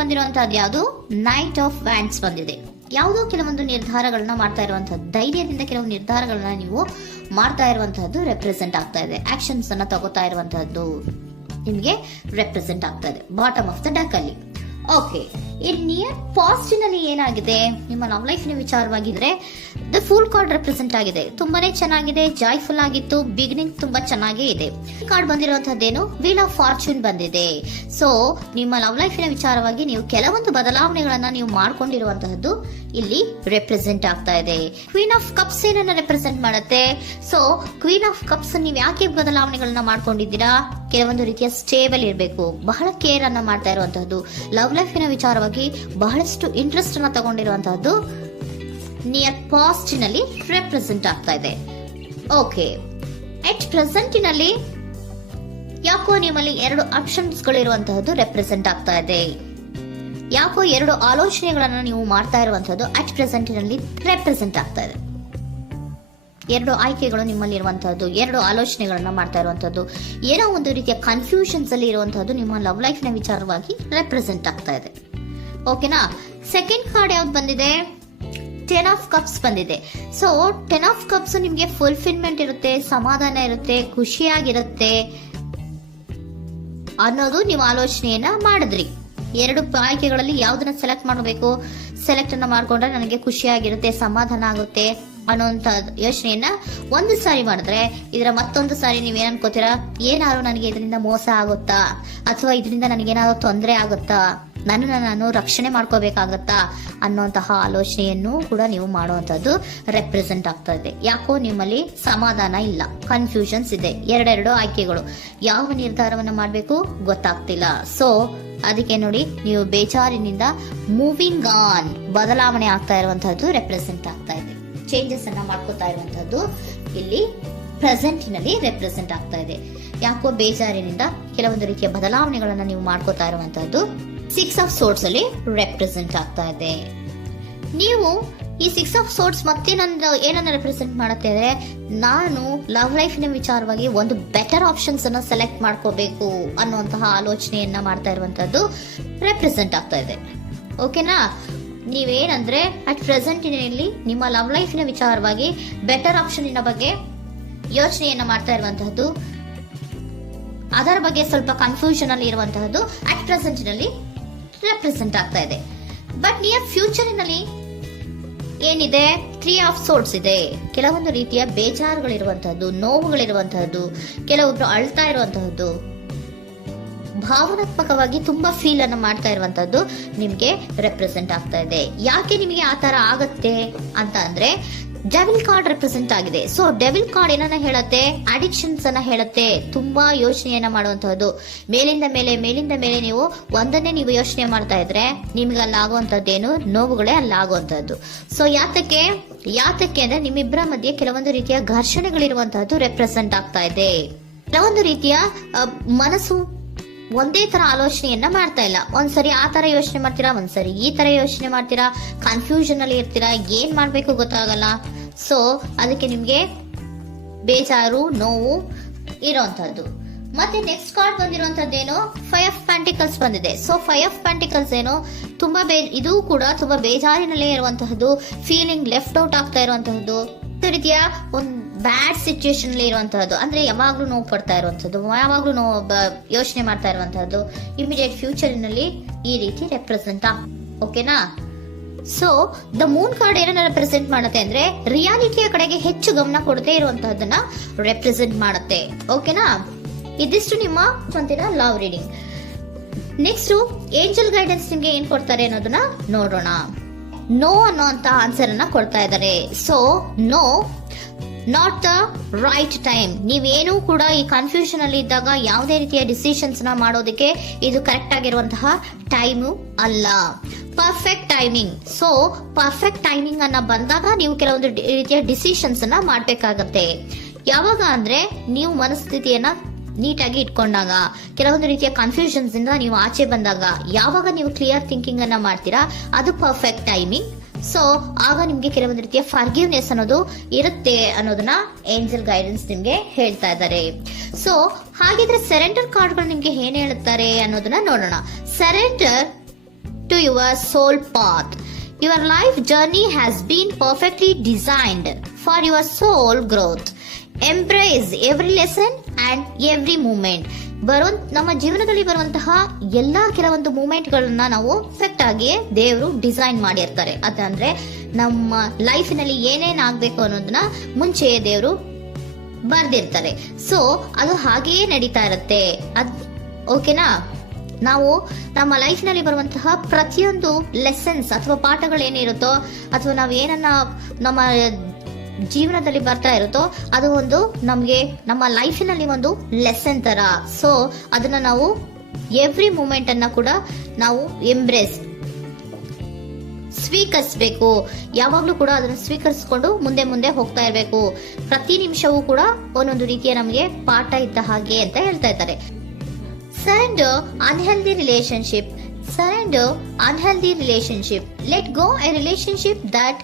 ಬಂದಿರುವಂತಹದ್ದು ಯಾವುದು? Knight of wands ಬಂದಿದೆ. ಯಾವುದೋ ಕೆಲವೊಂದು ನಿರ್ಧಾರಗಳನ್ನ ಮಾಡ್ತಾ ಇರುವಂತಹದ್ದು, ಧೈರ್ಯದಿಂದ ಕೆಲವು ನಿರ್ಧಾರಗಳನ್ನ ನೀವು ಮಾಡ್ತಾ ಇರುವಂತಹದ್ದು ರೆಪ್ರೆಸೆಂಟ್ ಆಗ್ತಾ ಇದೆ. ಆಕ್ಷನ್ಸ್ ಅನ್ನ ತಗೋತಾ ಇರುವಂತಹದ್ದು ನಿಮಗೆ ರೆಪ್ರೆಸೆಂಟ್ ಆಗ್ತಾ ಇದೆ ಬಾಟಮ್ ಆಫ್ ದ ಡಕ್ ಅಲ್ಲಿ. ಓಕೆ, ಇನ್ ನಿಯರ್ ಪಾಸ್ಟಿನಲ್ಲಿ ಏನಾಗಿದೆ? ನಿಮ್ಮ ಲವ್ ಲೈಫಿನ ವಿಚಾರವಾಗಿದ್ರೆ ದ ಫೂಲ್ ಕಾರ್ಡ್ ರೆಪ್ರೆಸೆಂಟ್ ಆಗಿದೆ. ತುಂಬಾನೇ ಚೆನ್ನಾಗಿದೆ, ಜಾಯ್ಫುಲ್ ಆಗಿತ್ತು, ಬಿಗಿನಿಂಗ್ ತುಂಬಾ ಚೆನ್ನಾಗೇ ಇದೆ. ಕಾರ್ಡ್ ಬಂದಿರುವಂತಹದ್ದೇನು? ವೀಲ್ ಆಫ್ ಫಾರ್ಚೂನ್ ಬಂದಿದೆ. ಸೊ ನಿಮ್ಮ ಲವ್ ಲೈಫಿನ ವಿಚಾರವಾಗಿ ನೀವು ಕೆಲವೊಂದು ಬದಲಾವಣೆಗಳನ್ನ ನೀವು ಮಾಡ್ಕೊಂಡಿರುವಂತಹದ್ದು ಇಲ್ಲಿ ರೆಪ್ರೆಸೆಂಟ್ ಆಗ್ತಾ ಇದೆ. ಕ್ವೀನ್ ಆಫ್ ಕಪ್ಸ್ ಏನನ್ನ ರೆಪ್ರೆಸೆಂಟ್ ಮಾಡುತ್ತೆ? ಸೊ ಕ್ವೀನ್ ಆಫ್ ಕಪ್ಸ್ ನೀವು ಯಾಕೆ ಬದಲಾವಣೆಗಳನ್ನ ಮಾಡ್ಕೊಂಡಿದ್ದೀರಾ? ಕೆಲವೊಂದು ರೀತಿಯ ಸ್ಟೇಬಲ್ ಇರಬೇಕು, ಬಹಳ ಕೇರ್ ಅನ್ನ ಮಾಡ್ತಾ ಇರುವಂತಹದ್ದು, ಲವ್ ಲೈಫಿನ ವಿಚಾರವಾಗಿ ಬಹಳಷ್ಟು ಇಂಟ್ರೆಸ್ಟ್ ಅನ್ನ ತಗೊಂಡಿರುವಂತಹದ್ದು ನಿಯರ್ ಪಾಸ್ಟಿನಲ್ಲಿ ರೆಪ್ರೆಸೆಂಟ್ ಆಗ್ತಾ ಇದೆ. ಓಕೆ, ಎಟ್ ಪ್ರೆಸೆಂಟಿನಲ್ಲಿ ಯಾಕೋ ನಿಮ್ಮಲ್ಲಿ 2 ಆಪ್ಷನ್ಸ್ ಗಳು ಇರುವಂತಹದ್ದು ರೆಪ್ರೆಸೆಂಟ್ ಆಗ್ತಾ ಇದೆ. ಯಾಕೋ 2 ಆಲೋಚನೆಗಳನ್ನ ನೀವು ಮಾಡ್ತಾ ಇರುವಂತಹದ್ದು ಅಟ್ ಪ್ರೆಸೆಂಟಿನಲ್ಲಿ ರೆಪ್ರೆಸೆಂಟ್ ಆಗ್ತಾ ಇದೆ. 2 ಆಯ್ಕೆಗಳು ನಿಮ್ಮಲ್ಲಿ ಇರುವಂತಹದ್ದು, 2 ಆಲೋಚನೆಗಳನ್ನ ಮಾಡ್ತಾ ಇರುವಂತಹದ್ದು, ಏನೋ ಒಂದು ರೀತಿಯ ಕನ್ಫ್ಯೂಷನ್ಸ್ ಅಲ್ಲಿ ಇರುವಂತಹದ್ದು ನಿಮ್ಮ ಲವ್ ಲೈಫ್ ನ ವಿಚಾರವಾಗಿ ರೆಪ್ರೆಸೆಂಟ್ ಆಗ್ತಾ ಇದೆ. ಓಕೆನಾ? ಸೆಕೆಂಡ್ ಕಾರ್ಡ್ ಯಾವ್ದು ಬಂದಿದೆ? 10 ಆಫ್ ಕಪ್ಸ್ ಬಂದಿದೆ. ಸೊ 10 ಆಫ್ ಕಪ್ಸ್ ನಿಮ್ಗೆ ಫುಲ್ಫಿಲ್ಮೆಂಟ್ ಇರುತ್ತೆ, ಸಮಾಧಾನ ಇರುತ್ತೆ, ಖುಷಿಯಾಗಿರುತ್ತೆ ಅನ್ನೋದು ನೀವು ಆಲೋಚನೆಯನ್ನ ಮಾಡಿದ್ರಿ. 2 ಆಯ್ಕೆಗಳಲ್ಲಿ ಯಾವ್ದನ್ನ ಸೆಲೆಕ್ಟ್ ಮಾಡಬೇಕು? ಸೆಲೆಕ್ಟ್ ಅನ್ನ ಮಾಡ್ಕೊಂಡ್ರೆ ನನಗೆ ಖುಷಿಯಾಗಿರುತ್ತೆ, ಸಮಾಧಾನ ಆಗುತ್ತೆ ಅನ್ನೋಂತ ಯೋಚನೆಯನ್ನ ಒಂದು ಸಾರಿ ಮಾಡಿದ್ರೆ, ಇದರ ಮತ್ತೊಂದು ಸಾರಿ ನೀವೇನ್ ಅನ್ಕೋತೀರಾ? ಏನಾದ್ರು ನನಗೆ ಇದರಿಂದ ಮೋಸ ಆಗುತ್ತಾ, ಅಥವಾ ಇದರಿಂದ ನನಗೇನಾದ್ರು ತೊಂದರೆ ಆಗುತ್ತಾ, ನನ್ನನ್ನು ನಾನು ರಕ್ಷಣೆ ಮಾಡ್ಕೋಬೇಕಾಗತ್ತಾ ಅನ್ನೋಂತಹ ಆಲೋಚನೆಯನ್ನು ಕೂಡ ನೀವು ಮಾಡುವಂತದ್ದು ರೆಪ್ರೆಸೆಂಟ್ ಆಗ್ತಾ ಇದೆ. ಯಾಕೋ ನಿಮ್ಮಲ್ಲಿ ಸಮಾಧಾನ ಇಲ್ಲ, ಕನ್ಫ್ಯೂಷನ್ಸ್ ಇದೆ, 2 ಆಯ್ಕೆಗಳು, ಯಾವ ನಿರ್ಧಾರವನ್ನ ಮಾಡ್ಬೇಕು ಗೊತ್ತಾಗ್ತಿಲ್ಲ. ಸೊ ಅದಕ್ಕೆ ನೋಡಿ, ನೀವು ಬೇಜಾರಿನಿಂದ ಮೂವಿಂಗ್ ಆನ್, ಬದಲಾವಣೆ ಆಗ್ತಾ ಇರುವಂತಹದ್ದು ರೆಪ್ರೆಸೆಂಟ್ ಆಗ್ತಾ ಇದೆ. ಚೇಂಜಸ್ ಅನ್ನ ಮಾಡ್ಕೋತಾ ಇರುವಂತಹದ್ದು ಇಲ್ಲಿ ಪ್ರೆಸೆಂಟಿನಲ್ಲಿ ರೆಪ್ರೆಸೆಂಟ್ ಆಗ್ತಾ ಇದೆ. ಯಾಕೋ ಬೇಜಾರಿನಿಂದ ಕೆಲವೊಂದು ರೀತಿಯ ಬದಲಾವಣೆಗಳನ್ನ ನೀವು ಮಾಡ್ಕೋತಾ ಇರುವಂತಹದ್ದು 6 ಆಫ್ ಸೋರ್ಟ್ಸ್ ಅಲ್ಲಿ ರೆಪ್ರೆಸೆಂಟ್ ಆಗ್ತಾ ಇದೆ. ನೀವು ಈ 6 ಆಫ್ ಸೋರ್ಟ್ಸ್ ಮತ್ತೆ ಏನನ್ನ ರೆಪ್ರೆಸೆಂಟ್ ಮಾಡುತ್ತೆ ಅಂದ್ರೆ, ನಾನು ಲವ್ ಲೈಫಿನ ವಿಚಾರವಾಗಿ ಒಂದು ಬೆಟರ್ ಆಪ್ಷನ್ಸ್ ಅನ್ನ ಸೆಲೆಕ್ಟ್ ಮಾಡ್ಕೋಬೇಕು ಅನ್ನುವಂತಹ ಆಲೋಚನೆಯನ್ನ ಮಾಡ್ತಾ ಇರುವಂತಹದ್ದು ರೆಪ್ರೆಸೆಂಟ್ ಆಗ್ತಾ ಇದೆ. ಓಕೆನಾ? ನೀವೇನಂದ್ರೆ ಅಟ್ ಪ್ರೆಸೆಂಟಿನಲ್ಲಿ ನಿಮ್ಮ ಲವ್ ಲೈಫಿನ ವಿಚಾರವಾಗಿ ಬೆಟರ್ ಆಪ್ಷನ್ ಬಗ್ಗೆ ಯೋಚನೆಯನ್ನ ಮಾಡ್ತಾ ಇರುವಂತಹದ್ದು, ಅದರ ಬಗ್ಗೆ ಸ್ವಲ್ಪ ಕನ್ಫ್ಯೂಷನ್ ಅಲ್ಲಿ ಇರುವಂತಹದ್ದು ಅಟ್ ಪ್ರೆಸೆಂಟಿನಲ್ಲಿ ರೆಪ್ರೆಸೆಂಟ್ ಆಗ್ತಾ ಇದೆ. ಬಟ್ ನಿಯರ್ ಫ್ಯೂಚರಿನಲ್ಲಿ ಏನಿದೆ? 3 ಆಫ್ ಸೋರ್ಟ್ಸ್ ಇದೆ. ಕೆಲವೊಂದು ರೀತಿಯ ಬೇಜಾರುಗಳಿರುವಂತಹದ್ದು, ನೋವುಗಳಿರುವಂತಹದ್ದು, ಕೆಲವೊಬ್ರು ಅಳ್ತಾ ಇರುವಂತಹದ್ದು, ಭಾವನಾತ್ಮಕವಾಗಿ ತುಂಬಾ ಫೀಲ್ ಅನ್ನ ಮಾಡ್ತಾ ಇರುವಂತಹದ್ದು ನಿಮ್ಗೆ ರೆಪ್ರೆಸೆಂಟ್ ಆಗ್ತಾ ಇದೆ. ಯಾಕೆ ನಿಮಗೆ ಆ ತರ ಆಗತ್ತೆ ಅಂತ ಅಂದ್ರೆ, ಡೆವಿಲ್ ಕಾರ್ಡ್ ರೆಪ್ರೆಸೆಂಟ್ ಆಗಿದೆ. ಸೊ ಡೆವಿಲ್ ಕಾರ್ಡ್ ಏನನ್ನ ಹೇಳುತ್ತೆ? ಅಡಿಕ್ಷನ್ಸ್ ಅನ್ನ ಹೇಳುತ್ತೆ. ತುಂಬಾ ಯೋಚನೆಯನ್ನ ಮಾಡುವಂತಹದ್ದು, ಮೇಲಿಂದ ಮೇಲೆ ನೀವು ಒಂದನ್ನೇ ನೀವು ಯೋಚನೆ ಮಾಡ್ತಾ ಇದ್ರೆ ನಿಮ್ಗೆ ಅಲ್ಲಾಗುವಂತದ್ದೇನು? ನೋವುಗಳೇ ಅಲ್ಲಾಗುವಂತಹದ್ದು. ಸೊ ಯಾತಕ್ಕೆ ಅಂದ್ರೆ ನಿಮ್ಮಿಬ್ಬರ ಮಧ್ಯೆ ಕೆಲವೊಂದು ರೀತಿಯ ಘರ್ಷಣೆಗಳಿರುವಂತಹದ್ದು ರೆಪ್ರೆಸೆಂಟ್ ಆಗ್ತಾ ಇದೆ. ಕೆಲವೊಂದು ರೀತಿಯ ಮನಸ್ಸು ಒಂದೇ ತರ ಆಲೋಚನೆಯನ್ನ ಮಾಡ್ತಾ ಇಲ್ಲ. ಒಂದ್ಸರಿ ಆ ತರ ಯೋಚನೆ ಮಾಡ್ತೀರಾ, ಒಂದ್ಸರಿ ಈ ತರ ಯೋಚನೆ ಮಾಡ್ತೀರಾ, ಕನ್ಫ್ಯೂಷನ್ ಅಲ್ಲಿ ಇರ್ತೀರಾ, ಏನ್ ಮಾಡ್ಬೇಕು ಗೊತ್ತಾಗಲ್ಲ. ಸೊ ಅದಕ್ಕೆ ನಿಮ್ಗೆ ಬೇಜಾರು, ನೋವು ಇರೋಂಥದ್ದು. ಮತ್ತೆ ನೆಕ್ಸ್ಟ್ ಕಾರ್ಡ್ ಬಂದಿರುವಂತದ್ದೇನು? 5 ಆಫ್ ಪ್ಯಾಂಟಿಕಲ್ಸ್ ಬಂದಿದೆ. ಸೊ 5 ಆಫ್ ಪ್ಯಾಂಟಿಕಲ್ಸ್ ಏನು? ತುಂಬಾ ಇದು ಕೂಡ ತುಂಬಾ ಬೇಜಾರಿನಲ್ಲೇ ಇರುವಂತಹದ್ದು, ಫೀಲಿಂಗ್ ಲೆಫ್ಟ್ ಔಟ್ ಆಗ್ತಾ ಇರುವಂತಹದ್ದು, ರೀತಿಯ ಒಂದು ಬ್ಯಾಡ್ ಸಿಚುಯೇಷನ್ ಅಲ್ಲಿ ಇರುವಂತಹದ್ದು, ಅಂದ್ರೆ ಯಾವಾಗ್ಲೂ ನೋವು ಪಡ್ತಾ ಇರುವಂತಹದ್ದು, ಯಾವಾಗ್ಲೂ ಯೋಚನೆ ಮಾಡ್ತಾ ಇರುವಂತಹದ್ದು, ಇಮಿಡಿಯೇಟ್ ಫ್ಯೂಚರಿನಲ್ಲಿ ಈ ರೀತಿ ರೆಪ್ರೆಸೆಂಟ್ ಓಕೆನಾ? ಸೊ ದ ಮೂನ್ ಕಾರ್ಡ್ ಏನನ್ನ ರೆಪ್ರೆಸೆಂಟ್ ಮಾಡುತ್ತೆ ಅಂದ್ರೆ, ರಿಯಾಲಿಟಿಯ ಕಡೆಗೆ ಹೆಚ್ಚು ಗಮನ ಕೊಡದೇ ಇರುವಂತಹದನ್ನ ರೆಪ್ರೆಸೆಂಟ್ ಮಾಡುತ್ತೆ. ಓಕೆನಾ? ಇದಿಷ್ಟು ನಿಮ್ಮ love reading. Next angel guidance ನಿಮ್ಗೆ ಏನ್ ಕೊಡ್ತಾರೆ ಅನ್ನೋದನ್ನ ನೋಡೋಣ. ನೋ ಅನ್ನೋಂತ ಆನ್ಸರ್ ಅನ್ನ ಕೊಡ್ತಾ ಇದ್ದಾರೆ. So no, not the right time. ನೀವೇನು ಕೂಡ ಈ ಕನ್ಫ್ಯೂಷನ್ ಅಲ್ಲಿ ಇದ್ದಾಗ ಯಾವುದೇ ರೀತಿಯ ಡಿಸಿಷನ್ಸ್ ನ ಮಾಡೋದಕ್ಕೆ ಇದು ಕರೆಕ್ಟ್ ಆಗಿರುವಂತಹ ಟೈಮು ಅಲ್ಲ. Perfect timing. So perfect timing ಅನ್ನ ಬಂದಾಗ ನೀವು ಕೆಲವೊಂದು ರೀತಿಯ ಡಿಸಿಷನ್ಸ್ ಅನ್ನ ಮಾಡ್ಬೇಕಾಗತ್ತೆ. ಯಾವಾಗ ಅಂದ್ರೆ ನೀವು ಮನಸ್ಥಿತಿಯನ್ನ ನೀಟಾಗಿ ಇಟ್ಕೊಂಡಾಗ, ಕೆಲವೊಂದು ರೀತಿಯ ಕನ್ಫ್ಯೂಷನ್ಸ್ ಇಂದ ನೀವು ಆಚೆ ಬಂದಾಗ, ಯಾವಾಗ ನೀವು ಕ್ಲಿಯರ್ ಥಿಂಕಿಂಗ್ ಅನ್ನ ಮಾಡ್ತೀರಾ ಅದು ಪರ್ಫೆಕ್ಟ್ ಟೈಮಿಂಗ್. ಸೊ ಆಗ ನಿಮ್ಗೆ ಕೆಲವೊಂದು ರೀತಿಯ ಫರ್ಗಿವ್ನೆಸ್ ಅನ್ನೋದು ಇರುತ್ತೆ ಅನ್ನೋದನ್ನ ಏಂಜಲ್ ಗೈಡೆನ್ಸ್ ನಿಮ್ಗೆ ಹೇಳ್ತಾ ಇದ್ದಾರೆ. ಸೊ ಹಾಗಿದ್ರೆ ಸರೆಂಡರ್ ಕಾರ್ಡ್ಗಳು ನಿಮ್ಗೆ ಏನ್ ಹೇಳುತ್ತಾರೆ ಅನ್ನೋದನ್ನ ನೋಡೋಣ. Surrender to your soul path. Your life journey has been perfectly designed for your soul growth. Embrace every lesson and every moment. ನಮ್ಮ ಜೀವನದಲ್ಲಿ ಬರುವಂತಹ ಎಲ್ಲಾ ಕೆಲವೊಂದು ಮೂಮೆಂಟ್ಗಳನ್ನ ನಾವು ಪರ್ಫೆಕ್ಟ್ ಆಗಿ ದೇವರು ಡಿಸೈನ್ ಮಾಡಿರ್ತಾರೆ. ಅದಂದ್ರೆ ನಮ್ಮ ಲೈಫಿನಲ್ಲಿ ಏನೇನ್ ಆಗ್ಬೇಕು ಅನ್ನೋದನ್ನ ಮುಂಚೆಯೇ ದೇವರು ಬರ್ದಿರ್ತಾರೆ. ಸೊ ಅದು ಹಾಗೆಯೇ ನಡೀತಾ ಇರುತ್ತೆ. ಓಕೆನಾ? ನಾವು ನಮ್ಮ ಲೈಫ್ ನಲ್ಲಿ ಬರುವಂತಹ ಪ್ರತಿಯೊಂದು ಲೆಸನ್ಸ್ ಅಥವಾ ಪಾಠಗಳೇನಿರುತ್ತೋ ಅಥವಾ ನಾವು ಏನನ್ನ ನಮ್ಮ ಜೀವನದಲ್ಲಿ ಬರ್ತಾ ಇರುತ್ತೋ ಅದು ಒಂದು ನಮ್ಗೆ ನಮ್ಮ ಲೈಫಿನಲ್ಲಿ ಒಂದು ಲೆಸನ್ ತರ. ಸೊ ಅದನ್ನ ನಾವು ಎವ್ರಿ ಮೂಮೆಂಟ್ ಅನ್ನ ಕೂಡ ನಾವು ಸ್ವೀಕರಿಸಬೇಕು. ಯಾವಾಗ್ಲೂ ಕೂಡ ಅದನ್ನು ಸ್ವೀಕರಿಸಿಕೊಂಡು ಮುಂದೆ ಮುಂದೆ ಹೋಗ್ತಾ ಇರಬೇಕು. ಪ್ರತಿ ನಿಮಿಷವೂ ಕೂಡ ಒಂದೊಂದು ರೀತಿಯ ನಮಗೆ ಪಾಠ ಇದ್ದ ಹಾಗೆ ಅಂತ ಹೇಳ್ತಾ ಇದ್ದಾರೆ. Surrender unhealthy relationship. Surrender unhealthy relationship. Let go a relationship that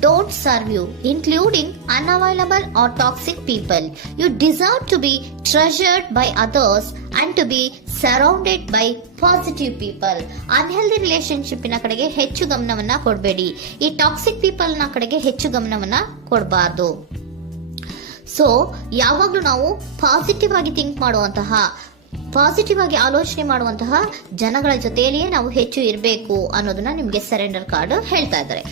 don't serve you, including unavailable or toxic people. You deserve to be treasured by others and to be surrounded by positive people. Unhealthy relationship ನ ಕಡೆಗೆ ಹೆಚ್ಚು ಗಮನವನ್ನ ಕೊಡಬೇಡಿ. ಈ toxic people ನ ಕಡೆಗೆ ಹೆಚ್ಚು ಗಮನವನ್ನ ಕೊಡಬಾರ್ದು. So ಯಾವಾಗ್ಲೂ ನಾವು ಪಾಸಿಟಿವ್ ಆಗಿ ಥಿಂಕ್ ಮಾಡುವಂತಹ, ಪಾಸಿಟಿವ್ ಆಗಿ ಆಲೋಚನೆ ಮಾಡುವಂತಹ ಜನಗಳ ಜೊತೆಯಲ್ಲಿಯೇ ನಾವು ಹೆಚ್ಚು ಇರಬೇಕು ಅನ್ನೋದನ್ನ ನಿಮ್ಗೆ ಸರೆಂಡರ್ ಕಾರ್ಡ್ ಹೇಳ್ತಾ ಇದ್ದಾರೆ.